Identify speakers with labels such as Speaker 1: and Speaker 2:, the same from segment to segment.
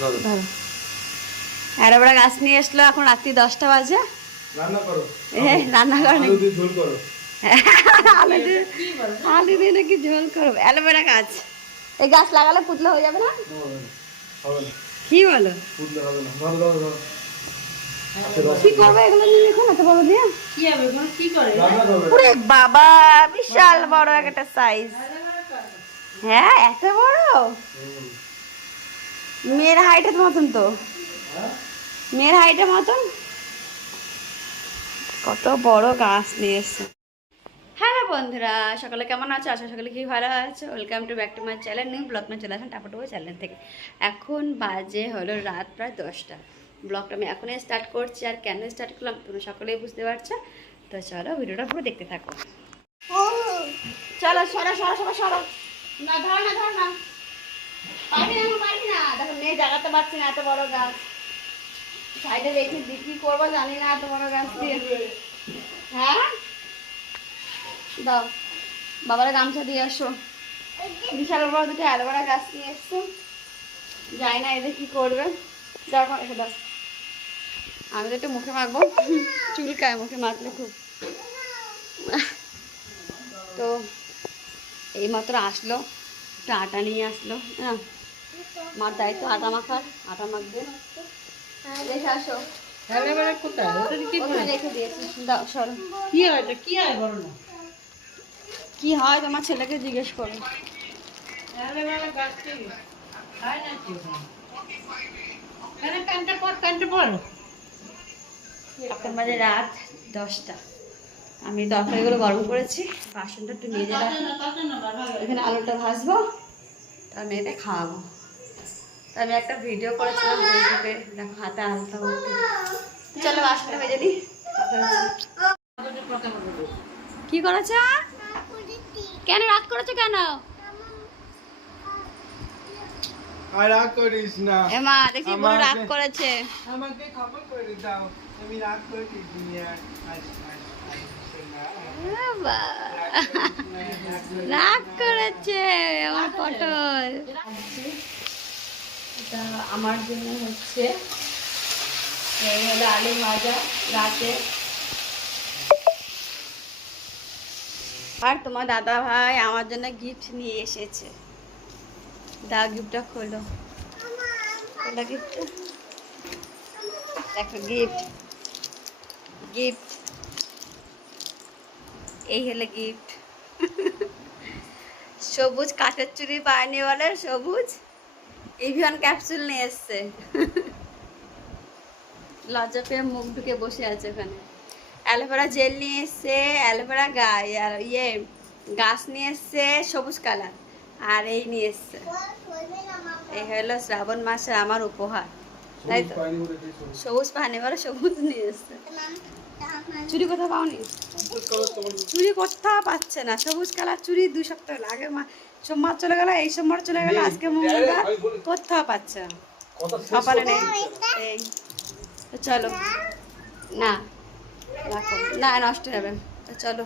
Speaker 1: ধরো।
Speaker 2: অ্যালোভেরা গাছ নিয়ে এসলো এখন রাত্রি দশটা বাজে।
Speaker 1: রান্না করো।
Speaker 2: এ রান্না করে।
Speaker 1: আলু দিয়ে ঝোল করো।
Speaker 2: আলু দিয়ে আলু দিয়ে নাকি ঝোল করব অ্যালোভেরা গাছ। এই গাছ লাগালে পুতলে হয়ে যাবে না? কি বলো? কি করবে এগুলো নিয়ে এখন এত বড় দিয়ে?
Speaker 3: কি হবে এগুলো? কি করে?
Speaker 1: রান্না
Speaker 2: বাবা বিশাল বড় একটা সাইজ হ্যাঁ এত বড়। মেয়ের হাইটের মতন তো।
Speaker 1: হ্যাঁ?
Speaker 2: মেয়ের হাইটের মতন? কত বড় গাছ নিয়ে এসছে। হ্যালো বন্ধুরা সকালে কেমন আছো? আশা সকালে কি ভালো আছো। Welcome to back to my channel new blog না চলে আসেন টাপাটুকু চ্যানেল থেকে। এখন বাজে হলো রাত প্রায় দশটা। ব্লগটা আমি এখনই স্টার্ট করছি আর কেন স্টার্ট করলাম তুমি সকলেই বুঝতে পারছ। তো চলো ভিডিওটা পুরো দেখতে থাকো। চলো সরা সরা সরা সরো। না ধর না ধর না। না। দেখো, মেয়ে জাগাতে পারছি না এত বড় গাছ। সাইডে রেখে করব জানি না এত বড় গাছ দিয়ে। হ্যাঁ? দাও গামছা দিয়ে আসো। বিশাল বড় দুটো অ্যালোভেরা গাছ নিয়ে এসছো। যাই না, এদের কি করবে? দাও আমি তো একটু মুখে মাখবো। চুলকায় মুখে মাখলে খুব। তো এই মাত্র আসলো। একটু আটা নিয়ে আসলো হ্যাঁ। মার দায়িত্ব আটা মাখার আটা মাখবে। রেখে আসো।
Speaker 3: কি হয়? হয়
Speaker 2: হয় তোমার ছেলেকে জিজ্ঞেস করো। এখন বাজে রাত দশটা। আমি তরকারিগুলো গরম করেছি বাসনটা একটু নিয়ে যাব এখানে আলুটা ভাজবো তার মেয়েতে খাওয়াবো। তা আমি একটা ভিডিও করেছিলাম ফেসবুকে দেখো হাতে আলুটা ভর্তি চলো বাসনটা ভেজে নিই কি করেছ? কেন রাগ করেছ কেন?
Speaker 1: রাগ করিস না।
Speaker 2: এমা দেখি রাগ করেছে।
Speaker 1: আমাকে খবর করে দাও। আমি রাগ করে দিই
Speaker 2: রাগ করেছে আমার পটল। আমার জন্য হচ্ছে আলু ভাজা রাতে। আর তোমার দাদা ভাই আমার জন্য গিফট নিয়ে এসেছে। দা গিফটটা খোলো। গিফটটা দেখো গিফট গিফট এই হলো গিফট সবুজ কাঠের চুরি পায়নি বলে সবুজ ইভিয়ন ক্যাপসুল নিয়ে এসছে। লজ্জা পেয়ে মুখ ঢুকে বসে আছে ওখানে। অ্যালোভেরা জেল নিয়ে এসছে অ্যালোভেরা আর ইয়ে গাছ নিয়ে এসছে সবুজ কালার আর এই নিয়ে এসছে। এই হলো শ্রাবণ মাসে আমার উপহার। তাই তো? সবুজ পানি বলে সবুজ নিয়ে এসছে। চুরি কোথাও পাওনি? চুরি কোথাও পাচ্ছে না। সবুজ কালার চুরি দুই সপ্তাহ আগে সোমবার চলে গেল এই সোমবার চলে গেল আজকে মঙ্গলবার। কোথাও পাচ্ছে না। নেই। এই। চলো। না রাখো। না নষ্ট হবে। চলো।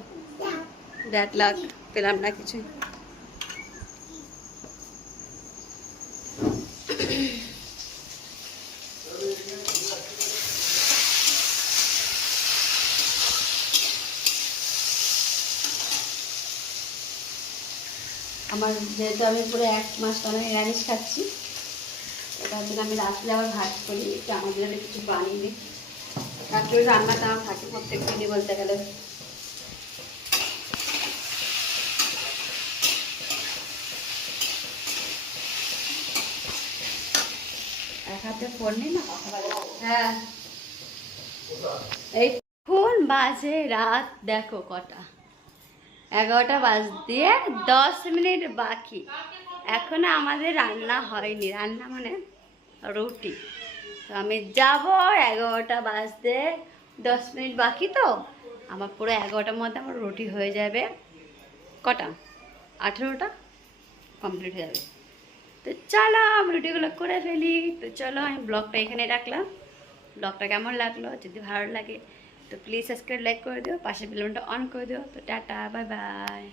Speaker 2: ব্যাড লাগ পেলাম না কিছুই। আমার যেহেতু আমি পুরো এক মাস মানে নিরামিষ খাচ্ছি এটার জন্য আমি রাত্রে আবার ভাত করি একটু জন্য কিছু বানিয়ে দিই রাত্রে রান্নাটা আমার থাকে প্রত্যেক দিনই বলতে গেলে। হ্যাঁ। এই ফোন বাজে রাত দেখো কটা। এগারোটা বাজ দিয়ে দশ মিনিট বাকি। এখনও আমাদের রান্না হয়নি। রান্না মানে রুটি। তো আমি যাব এগারোটা বাজতে দশ মিনিট বাকি তো। আমার পুরো এগারোটার মধ্যে আমার রুটি হয়ে যাবে। কটা? আঠেরোটা? কমপ্লিট হয়ে যাবে। তো চলো, আমি রুটিগুলো করে ফেলি। তো চলো, আমি ব্লগটা এখানে রাখলাম। ব্লগটা কেমন লাগল? যদি ভালো লাগে তো প্লিজ সাবস্ক্রাইব লাইক করে দিও পাশে বেলুনটা অন করে দিও। তো টাটা বাই বাই